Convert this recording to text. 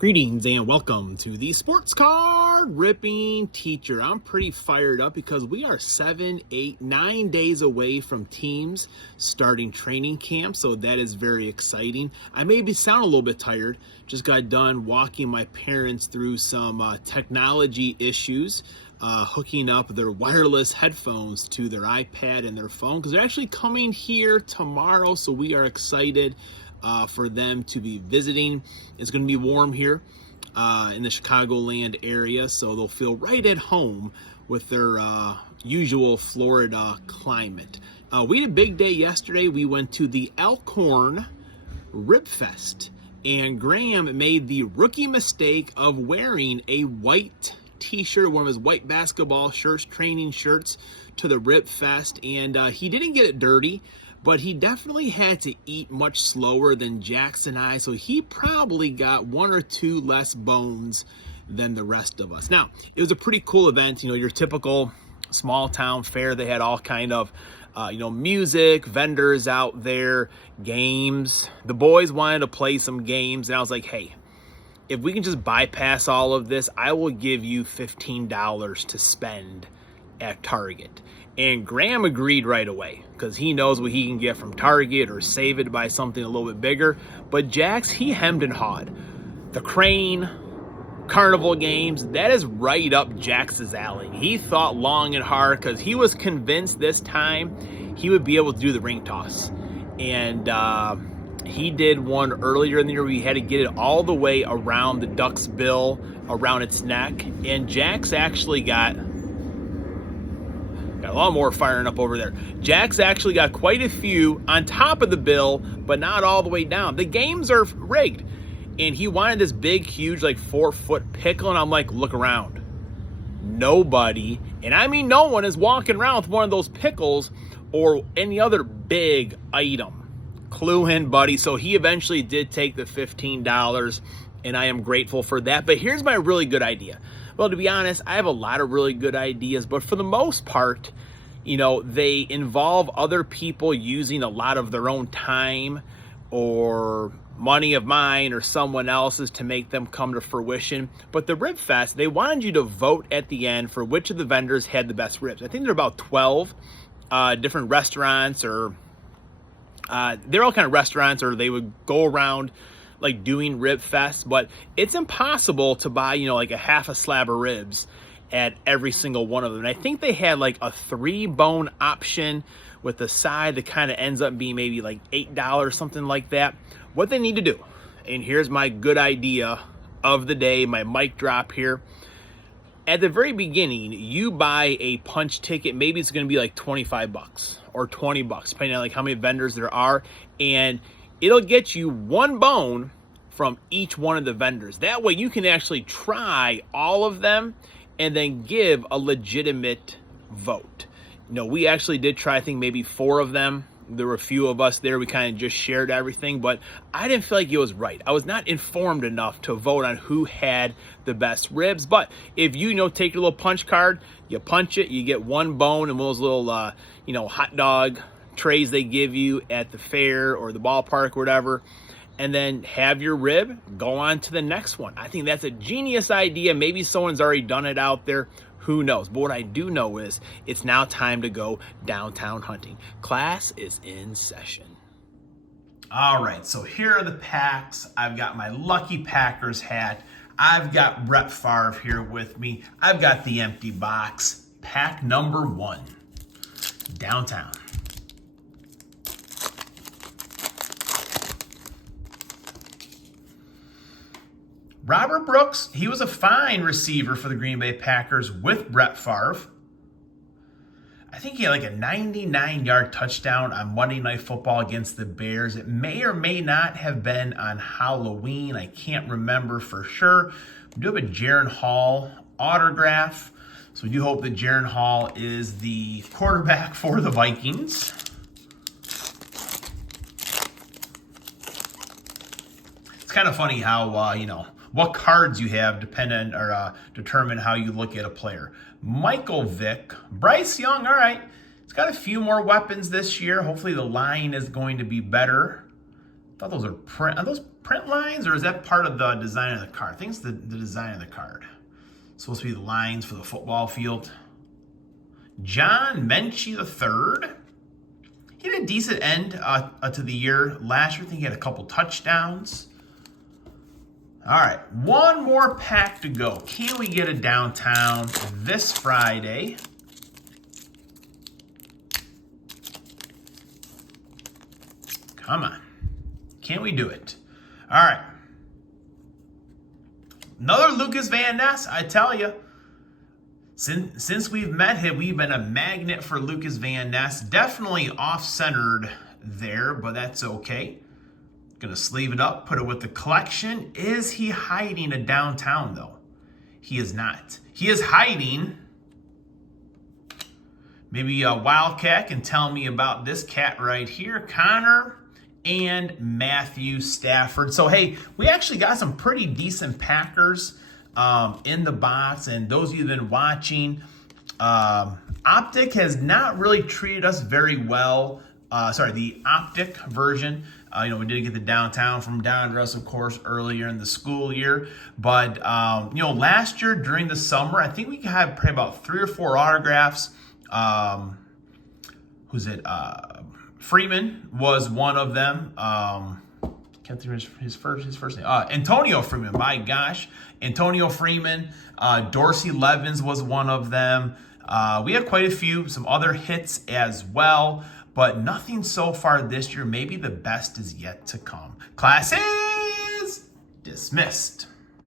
Greetings and welcome to the Sports Card Ripping Teacher. I'm pretty fired up because we are 7, 8, 9 days away from teams starting training camp, so that is very exciting. I may sound a little bit tired. Just got done walking my parents through some technology issues, hooking up their wireless headphones to their iPad and their phone because they're actually coming here tomorrow, so we are excited for them to be visiting. It's going to be warm here in the Chicagoland area, so they'll feel right at home with their usual Florida climate. We had a big day yesterday. We went to the Elkhorn Rip Fest, and Graham made the rookie mistake of wearing a white t-shirt, one of his white basketball shirts, training shirts, to the Rip Fest, and he didn't get it dirty, but he definitely had to eat much slower than Jax and I, so he probably got 1 or 2 less bones than the rest of us. Now, it was a pretty cool event, your typical small town fair. They had all kind of music, vendors out there, games. The boys wanted to play some games, and I was like, hey, if we can just bypass all of this, I will give you $15 to spend at Target. And Graham agreed right away because he knows what he can get from Target or save it by something a little bit bigger. But Jax, he hemmed and hawed. The Crane, carnival games, that is right up Jax's alley. He thought long and hard because he was convinced this time he would be able to do the ring toss. And he did one earlier in the year. We had to get it all the way around the duck's bill, around its neck. And Jax actually got a lot more firing up over there. Jax actually got quite a few on top of the bill, but not all the way down. The games are rigged. And he wanted this big, huge, 4-foot pickle. And I'm like, look around. Nobody, and I mean no one, is walking around with one of those pickles or any other big item. Clue in, buddy. So he eventually did take the $15, and I am grateful for that. But here's my really good idea. Well, to be honest, I have a lot of really good ideas, but for the most part, they involve other people using a lot of their own time or money of mine or someone else's to make them come to fruition. But the Rib Fest, they wanted you to vote at the end for which of the vendors had the best ribs. I think there are about 12 different restaurants, or they're all kind of restaurants, or they would go around doing Rib Fest, but it's impossible to buy, a half a slab of ribs at every single one of them. And I think they had a 3-bone option with a side that kind of ends up being maybe $8, something like that. What they need to do, and here's my good idea of the day, my mic drop here. At the very beginning, you buy a punch ticket. Maybe it's going to be $25 or $20, depending on how many vendors there are, and it'll get you 1 bone from each one of the vendors. That way you can actually try all of them and then give a legitimate vote. We actually did try, I think, maybe 4 of them. There were a few of us there. We kind of just shared everything, but I didn't feel like it was right. I was not informed enough to vote on who had the best ribs. But if you take your little punch card, you punch it, you get 1 bone, and one of those little, hot dog trays they give you at the fair or the ballpark or whatever, and then have your rib, go on to the next one. I think that's a genius idea. Maybe someone's already done it out there. Who knows? But what I do know is it's now time to go downtown hunting. Class is in session. All right, so here are the packs. I've got my Lucky Packers hat. I've got Brett Favre here with me. I've got the empty box. Pack number 1, downtown. Robert Brooks, he was a fine receiver for the Green Bay Packers with Brett Favre. I think he had a 99-yard touchdown on Monday Night Football against the Bears. It may or may not have been on Halloween. I can't remember for sure. We do have a Jaron Hall autograph. So we do hope that Jaron Hall is the quarterback for the Vikings. It's kind of funny how, what cards you have determine how you look at a player. Michael Vick, Bryce Young, all right. He's got a few more weapons this year. Hopefully the line is going to be better. I thought those are print lines, or is that part of the design of the card? I think it's the design of the card. It's supposed to be the lines for the football field. John Menchie III. He had a decent end to the year. Last year, I think he had a couple touchdowns. All right, one more pack to go. Can we get a downtown this Friday? Come on. Can we do it? All right. Another Lucas Van Ness, I tell you. Since we've met him, we've been a magnet for Lucas Van Ness. Definitely off-centered there, but that's okay. Gonna sleeve it up, put it with the collection. Is he hiding a downtown, though? He is not. He is hiding. Maybe a Wildcat can tell me about this cat right here. Connor and Matthew Stafford. So, hey, we actually got some pretty decent Packers in the box. And those of you that have been watching, Optic has not really treated us very well. The Optic version. We did get the downtown from Dondros, of course, earlier in the school year. But, last year during the summer, I think we had probably about 3 or 4 autographs. Freeman was one of them. Can't think of his first name. Antonio Freeman, my gosh. Antonio Freeman. Dorsey Levens was one of them. We have quite a few, some other hits as well, but nothing so far this year. Maybe the best is yet to come. Class is dismissed.